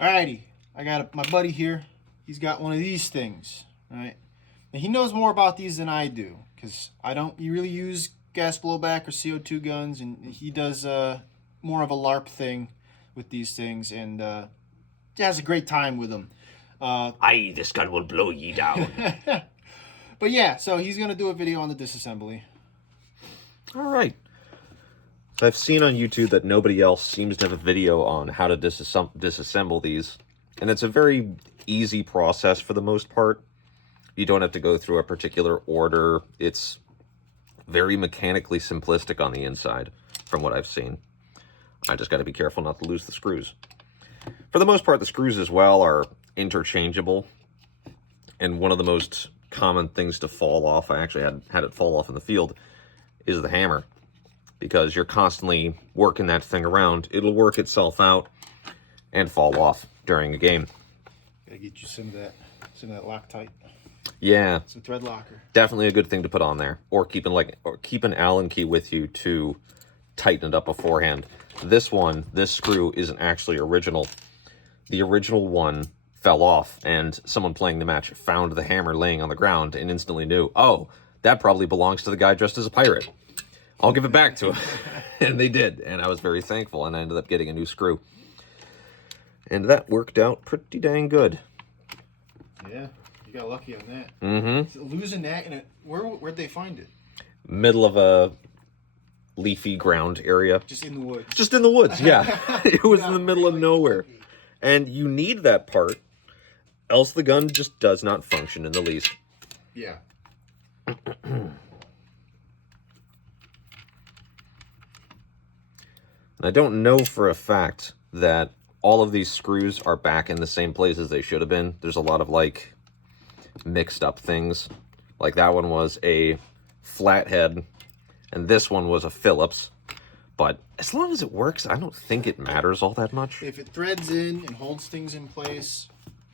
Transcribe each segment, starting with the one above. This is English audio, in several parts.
Alrighty, I got my buddy here. He's got one of these things, right? And he knows more about these than I do, because I don't really use gas blowback or CO2 guns, and he does more of a LARP thing with these things, and has a great time with them. Aye, this gun will blow ye down. But yeah, so he's going to do a video on the disassembly. All right. So I've seen on YouTube that nobody else seems to have a video on how to disassemble these. And it's a very easy process for the most part. You don't have to go through a particular order. It's very mechanically simplistic on the inside, from what I've seen. I just got to be careful not to lose the screws. For the most part, the screws as well are interchangeable. And one of the most common things to fall off, I actually had it fall off in the field, is the hammer. Because you're constantly working that thing around. It'll work itself out and fall off during a game. Gotta get you some of that Loctite. Yeah. Some thread locker. Definitely a good thing to put on there. Or keep an Allen key with you to tighten it up beforehand. This screw isn't actually original. The original one fell off, and someone playing the match found the hammer laying on the ground and instantly knew, oh, that probably belongs to the guy dressed as a pirate. I'll give it back to him. And they did, and I was very thankful, and I ended up getting a new screw. And that worked out pretty dang good. Yeah, you got lucky on that. Mm-hmm. So losing that, where'd they find it? Middle of a leafy ground area. Just in the woods. Just in the woods, yeah. It was in the middle of nowhere. And you need that part, else the gun just does not function in the least. Yeah. And I don't know for a fact that all of these screws are back in the same place as they should have been. There's a lot of, like, mixed up things. Like, that one was a flathead, and this one was a Phillips. But as long as it works, I don't think it matters all that much. If it threads in and holds things in place,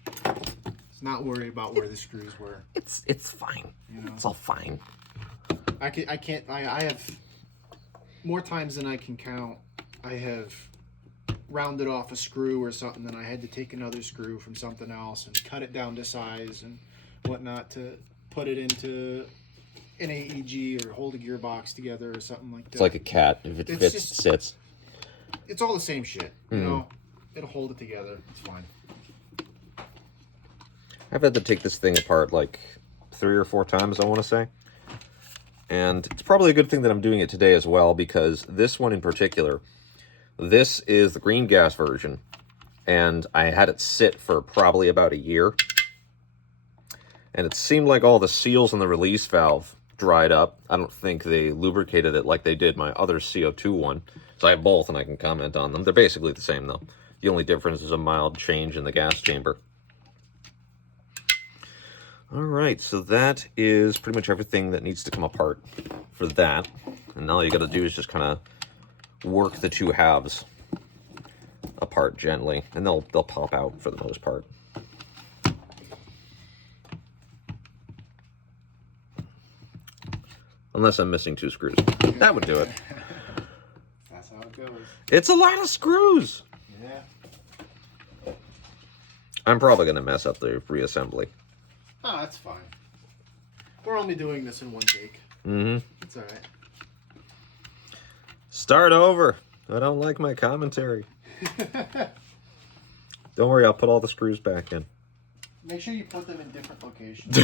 it's not worried about where the screws were. It's fine. You know? It's all fine. I have more times than I can count. I have rounded off a screw or something, then I had to take another screw from something else and cut it down to size and whatnot to put it into an AEG or hold a gearbox together or something like that. It's like a cat. If it fits, it sits. It's all the same shit. You know, it'll hold it together. It's fine. I've had to take this thing apart like 3 or 4 times, I want to say. And it's probably a good thing that I'm doing it today as well, because this one in particular, this is the green gas version, and I had it sit for probably about a year. And it seemed like all the seals on the release valve dried up. I don't think they lubricated it like they did my other CO2 one. So I have both, and I can comment on them. They're basically the same, though. The only difference is a mild change in the gas chamber. All right, so that is pretty much everything that needs to come apart for that. And all you got to do is just kind of work the two halves apart gently, and they'll pop out for the most part. Unless I'm missing 2 screws. That would do it. That's how it goes. It's a lot of screws. Yeah. I'm probably going to mess up the reassembly. Oh, that's fine. We're only doing this in one take. Mm-hmm. It's all right. Start over. I don't like my commentary. Don't worry, I'll put all the screws back in. Make sure you put them in different locations.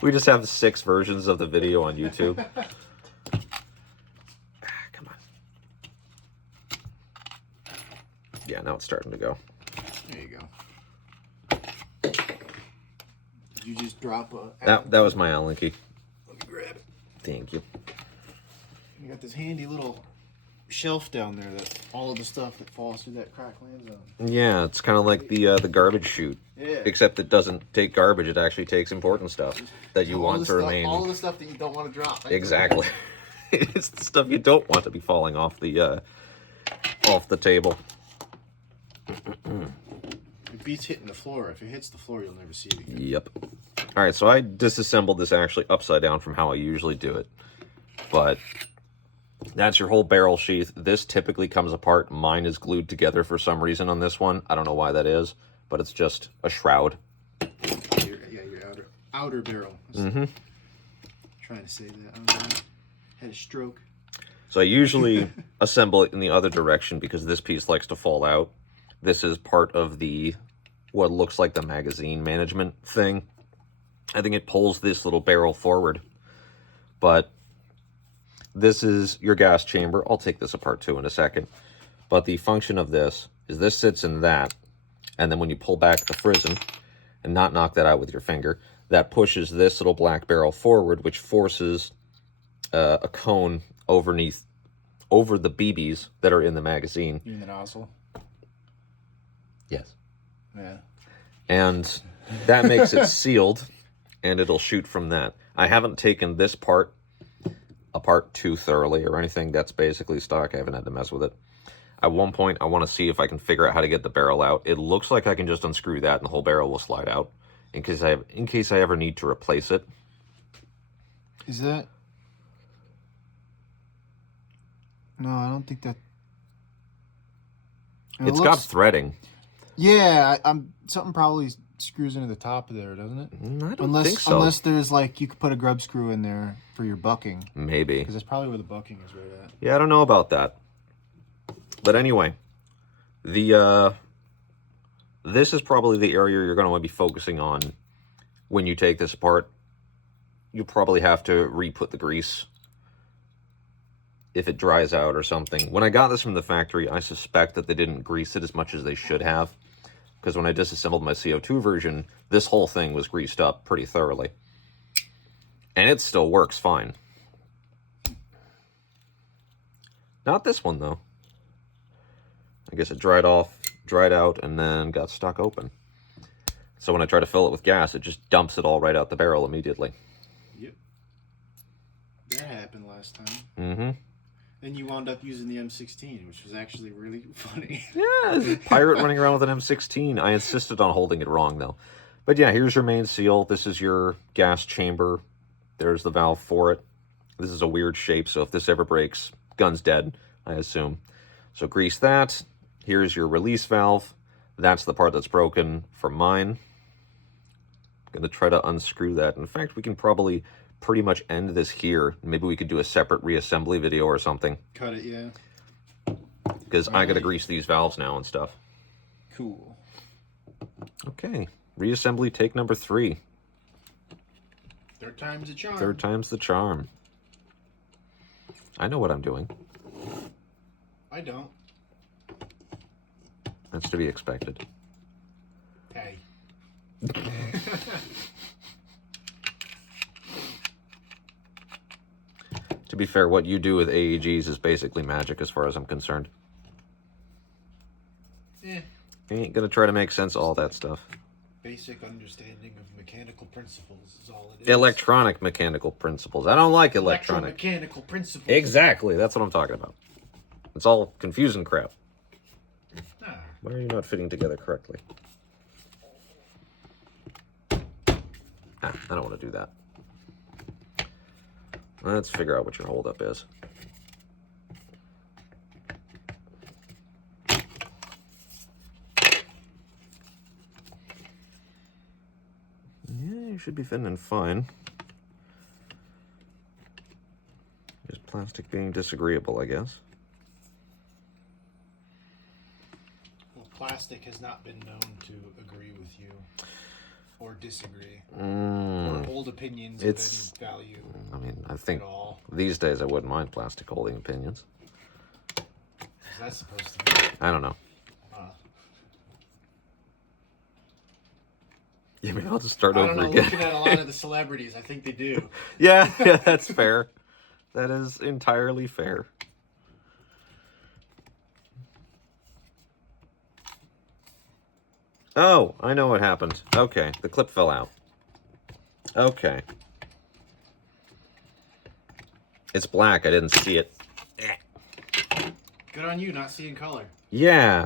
We just have 6 versions of the video on YouTube. Come on. Yeah, now it's starting to go. There you go. Did you just drop a... That was my Allen key. Let me grab it. Thank you. You got this handy little shelf down there that all of the stuff that falls through that crack lands on. Yeah, it's kind of like the garbage chute. Yeah. Except it doesn't take garbage, it actually takes important stuff that you want to remain. All the stuff that you don't want to drop. Exactly. It's the stuff you don't want to be falling off the table. It beats hitting the floor. If it hits the floor, you'll never see it again. Yep. All right, so I disassembled this actually upside down from how I usually do it. But That's your whole barrel sheath. This typically comes apart. Mine is glued together for some reason on this one. I don't know why that is, but it's just a shroud. Your outer barrel. Trying to say that. I had a stroke. So I usually assemble it in the other direction because this piece likes to fall out. This is part of the, what looks like the magazine management thing. I think it pulls this little barrel forward. But this is your gas chamber. I'll take this apart too in a second. But the function of this is this sits in that. And then when you pull back the frizzen, and not knock that out with your finger, that pushes this little black barrel forward, which forces a cone over the BBs that are in the magazine. You mean the nozzle? Yes. Yeah. And that makes it sealed, and it'll shoot from that. I haven't taken this part apart too thoroughly or anything. That's basically stock. I haven't had to mess with it. At one point, I want to see if I can figure out how to get the barrel out. It looks like I can just unscrew that and the whole barrel will slide out in case I ever need to replace it. Is that... No, I don't think that... It's got threading. Yeah, something probably screws into the top of there, doesn't it? I don't think so. Unless there's like, you could put a grub screw in there for your bucking. Maybe. Because that's probably where the bucking is right at. Yeah, I don't know about that. But anyway, this is probably the area you're going to want to be focusing on when you take this apart. You'll probably have to re-put the grease if it dries out or something. When I got this from the factory, I suspect that they didn't grease it as much as they should have. Because when I disassembled my CO2 version, this whole thing was greased up pretty thoroughly. And it still works fine. Not this one, though. I guess it dried out, and then got stuck open. So when I try to fill it with gas, it just dumps it all right out the barrel immediately. Yep. That happened last time. Mm-hmm. Then you wound up using the M16, which was actually really funny. Yeah, pirate running around with an M16. I insisted on holding it wrong, though. But yeah, here's your main seal. This is your gas chamber. There's the valve for it. This is a weird shape, so if this ever breaks, gun's dead, I assume. So grease that. Here's your release valve. That's the part that's broken for mine. I'm going to try to unscrew that. In fact, we can probably pretty much end this here. Maybe we could do a separate reassembly video or something. Cut it, yeah. Because I got to grease these valves now and stuff. Cool. Okay. Reassembly take number 3. Third time's the charm. Third time's the charm. I know what I'm doing. I don't. That's to be expected. Hey. To be fair, what you do with AEGs is basically magic as far as I'm concerned. Yeah. You ain't gonna try to make sense of all that stuff. Basic understanding of mechanical principles is all it is. Electronic mechanical principles. I don't like electronic. Electromechanical principles. Exactly, that's what I'm talking about. It's all confusing crap. Ah. Why are you not fitting together correctly? I don't want to do that. Let's figure out what your holdup is. Yeah, you should be fitting in fine. Just plastic being disagreeable, I guess. Well, plastic has not been known to agree with you or disagree or hold opinions of any value. I mean, I think at all. These days I wouldn't mind plastic holding opinions. What's that supposed to be? I don't know. Yeah, maybe I'll just start over again. Looking at a lot of the celebrities, I think they do. Yeah, that's fair. That is entirely fair. Oh, I know what happened. Okay, the clip fell out. Okay. It's black, I didn't see it. Good on you, not seeing color. Yeah.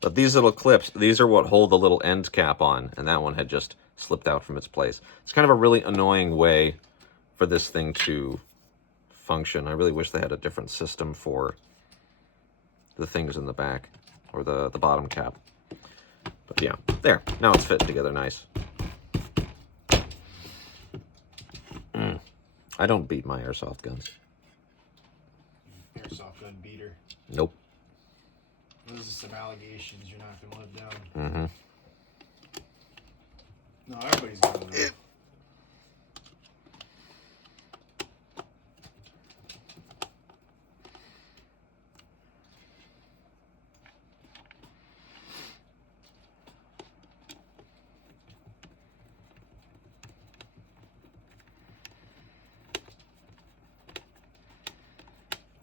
But these little clips, these are what hold the little end cap on, and that one had just slipped out from its place. It's kind of a really annoying way for this thing to function. I really wish they had a different system for the things in the back, or the bottom cap. But yeah, there. Now it's fitting together nice. I don't beat my airsoft guns. Airsoft gun beater. Nope. Those are some allegations you're not going to live down. Mm-hmm. No, everybody's going to live.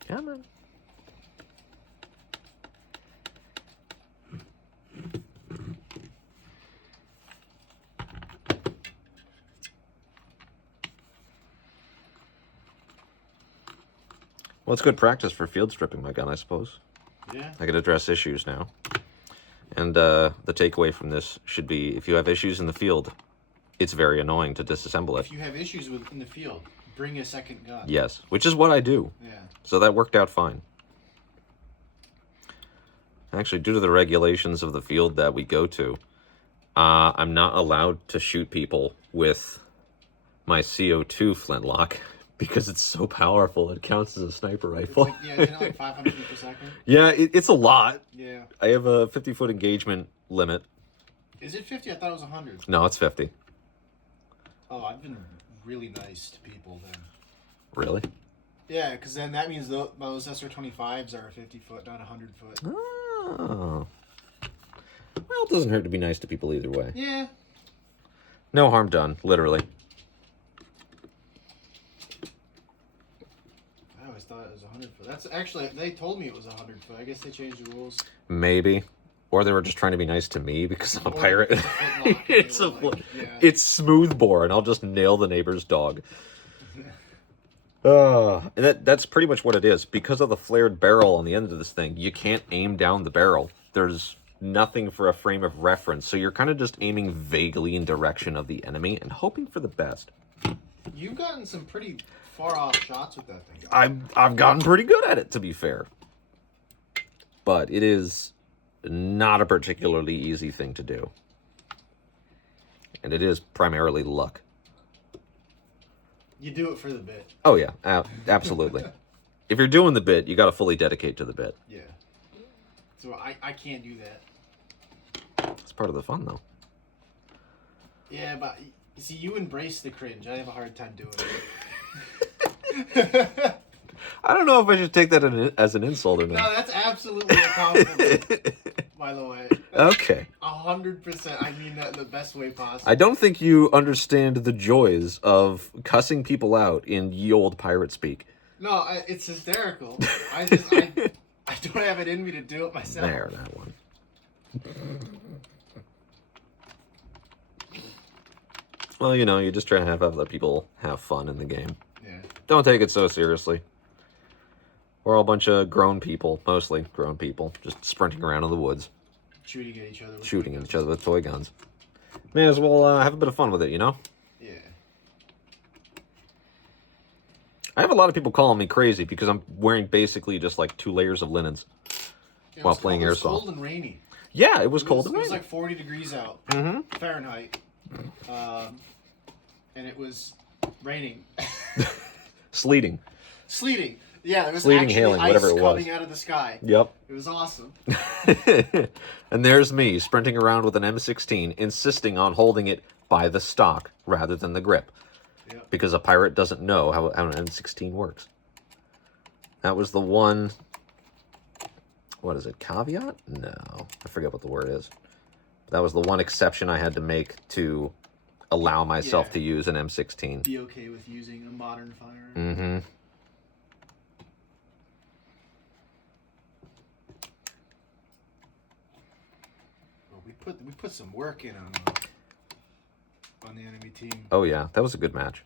Come on. Well, it's good practice for field stripping my gun, I suppose. Yeah. I can address issues now. And the takeaway from this should be, if you have issues in the field, it's very annoying to disassemble it. If you have issues in the field, bring a second gun. Yes, which is what I do. Yeah. So that worked out fine. Actually, due to the regulations of the field that we go to, I'm not allowed to shoot people with my CO2 flintlock because it's so powerful. It counts as a sniper rifle. It's like, yeah, isn't it like 500 feet per second? Yeah, it's a lot. Yeah. I have a 50-foot engagement limit. Is it 50? I thought it was 100. No, it's 50. Oh, I've been really nice to people then. Really? Yeah, because then that means those SR25s are a 50 foot, not a 100 foot. Oh. Well, it doesn't hurt to be nice to people either way. Yeah. No harm done, literally. I always thought it was 100 foot. That's actually, they told me it was 100 foot. I guess they changed the rules. Maybe. Or they were just trying to be nice to me because I'm a pirate. Yeah. It's smoothbore, and I'll just nail the neighbor's dog. And that's pretty much what it is. Because of the flared barrel on the end of this thing, you can't aim down the barrel. There's nothing for a frame of reference, so you're kind of just aiming vaguely in direction of the enemy and hoping for the best. You've gotten some pretty far off shots with that thing. I've gotten pretty good at it, to be fair. But it is not a particularly easy thing to do. And it is primarily luck. You do it for the bit. Oh, yeah, absolutely. If you're doing the bit, you got to fully dedicate to the bit. Yeah. So I can't do that. It's part of the fun, though. Yeah, but you see, you embrace the cringe. I have a hard time doing it. I don't know if I should take that as an insult or not. No, that's absolutely a compliment, by the way. Okay. 100%. I mean that in the best way possible. I don't think you understand the joys of cussing people out in ye old pirate speak. No, it's hysterical. I don't have it in me to do it myself. There, that one. Well, you know, you just try to have other people have fun in the game. Yeah. Don't take it so seriously. We're all a bunch of grown people, mostly grown people, just sprinting around in the woods. Shooting at each other. Shooting at each other with toy guns. May as well have a bit of fun with it, you know? Yeah. I have a lot of people calling me crazy because I'm wearing basically just like 2 layers of linens while playing airsoft. It was cold and rainy. Yeah, it was cold and rainy. It was like 40 degrees out. Fahrenheit. And it was raining. Sleeting. Sleeting. Yeah, there was Sleeting, actually hailing, ice whatever it was. coming out of the sky. Yep. It was awesome. And there's me sprinting around with an M16, insisting on holding it by the stock rather than the grip. Yep. Because a pirate doesn't know how an M16 works. That was the one... What is it? Caveat? No. I forget what the word is. That was the one exception I had to make to allow myself to use an M16. Be okay with using a modern firearm. Mm-hmm. Well, we put some work in on the enemy team. Oh, yeah. That was a good match.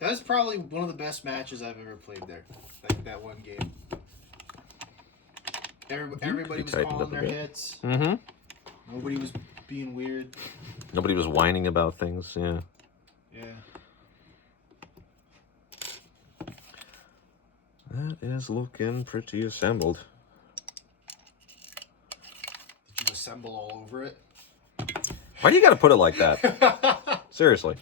That was probably one of the best matches I've ever played there. Like that one game. Everybody was calling their hits. Mm-hmm. Nobody was being weird. Nobody was whining about things, yeah. Yeah. That is looking pretty assembled. Did you assemble all over it? Why do you got to put it like that? Seriously.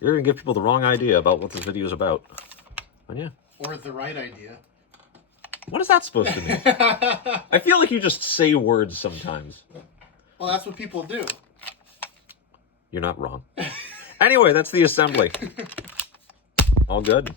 You're going to give people the wrong idea about what this video is about. And yeah. Or the right idea. What is that supposed to mean? I feel like you just say words sometimes. Well, that's what people do. You're not wrong. Anyway, that's the assembly. All good.